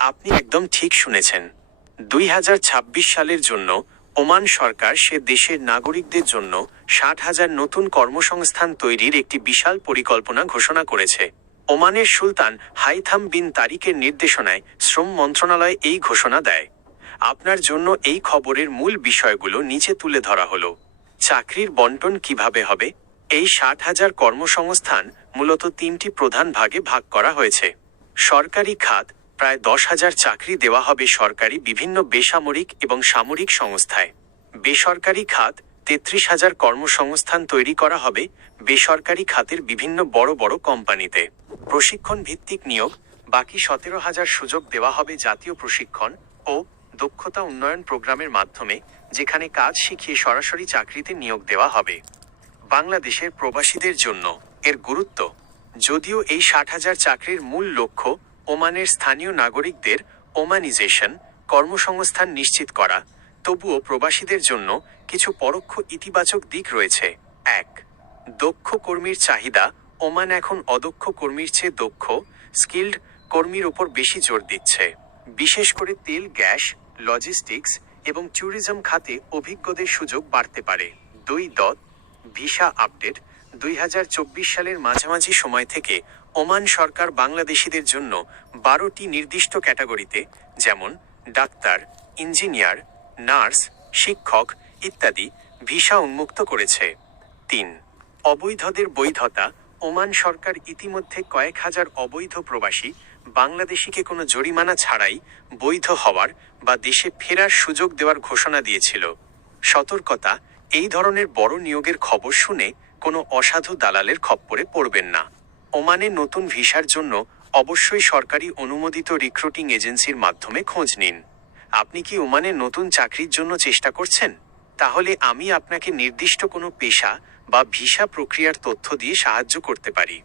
আপনি একদম ঠিক শুনেছেন। দুই হাজার ছাব্বিশ সালের জন্য ওমান সরকার সে দেশের নাগরিকদের জন্য ষাট হাজার নতুন কর্মসংস্থান তৈরির একটি বিশাল পরিকল্পনা ঘোষণা করেছে। ওমানের সুলতান হাইথাম বিন তারিকের নির্দেশনায় শ্রম মন্ত্রণালয় এই ঘোষণা দেয়। আপনার জন্য এই খবরের মূল বিষয়গুলো নিচে তুলে ধরা হলো। চাকরির বন্টন কীভাবে হবে? এই ষাট হাজার কর্মসংস্থান মূলত তিনটি প্রধান ভাগে ভাগ করা হয়েছে। সরকারি খাত প্রায় দশ হাজার চাকরি দেওয়া হবে সরকারি বিভিন্ন বেসামরিক এবং সামরিক সংস্থায়। বেসরকারি খাত তেত্রিশ হাজার কর্মসংস্থান তৈরি করা হবে বেসরকারি খাতের বিভিন্ন বড় বড় কোম্পানিতে। প্রশিক্ষণ ভিত্তিক নিয়োগ, বাকি সতেরো হাজার সুযোগ দেওয়া হবে জাতীয় প্রশিক্ষণ ও দক্ষতা উন্নয়ন প্রোগ্রামের মাধ্যমে, যেখানে কাজ শিখিয়ে সরাসরি চাকরিতে নিয়োগ দেওয়া হবে। বাংলাদেশের প্রবাসীদের জন্য এর গুরুত্ব, যদিও এই ষাট হাজার চাকরির মূল লক্ষ্য ওমানের স্থানীয় নাগরিকদের ওমানিজেশন কর্মসংস্থান নিশ্চিত করা, তবুও প্রবাসীদের জন্য কিছু পরোক্ষ ইতিবাচক দিক রয়েছে। এক, দক্ষ কর্মীর চাহিদা। ওমান এখন অদক্ষ কর্মীর চেয়ে দক্ষ, স্কিল্ড কর্মীর ওপর বেশি জোর দিচ্ছে। বিশেষ করে তেল, গ্যাস, লজিস্টিক্স এবং ট্যুরিজম খাতে অভিজ্ঞদের সুযোগ বাড়তে পারে। দুই, দত, ভিসা আপডেট। দুই হাজার চব্বিশ সালের মাঝামাঝি সময় থেকে ওমান সরকার বাংলাদেশিদের জন্য বারোটি নির্দিষ্ট ক্যাটাগরিতে, যেমন ডাক্তার, ইঞ্জিনিয়ার, নার্স, শিক্ষক ইত্যাদি, ভিসা উন্মুক্ত করেছে। তিন, অবৈধদের বৈধতা। ওমান সরকার ইতিমধ্যে কয়েক হাজার অবৈধ প্রবাসী বাংলাদেশিকে কোনো জরিমানা ছাড়াই বৈধ হওয়ার বা দেশে ফেরার সুযোগ দেওয়ার ঘোষণা দিয়েছিল। সতর্কতা, এই ধরনের বড় নিয়োগের খবর শুনে কোনো অসাধু দালালের খপ্পরে পড়বেন না। ওমানে নতুন ভিসার জন্য অবশ্যই সরকারি অনুমোদিত রিক্রুটিং এজেন্সির মাধ্যমে খোঁজ নিন। আপনি কি ওমানে নতুন চাকরির জন্য চেষ্টা করছেন? তাহলে আমি আপনাকে নির্দিষ্ট কোনো পেশা বা ভিসা প্রক্রিয়ার তথ্য দিয়ে সাহায্য করতে পারি।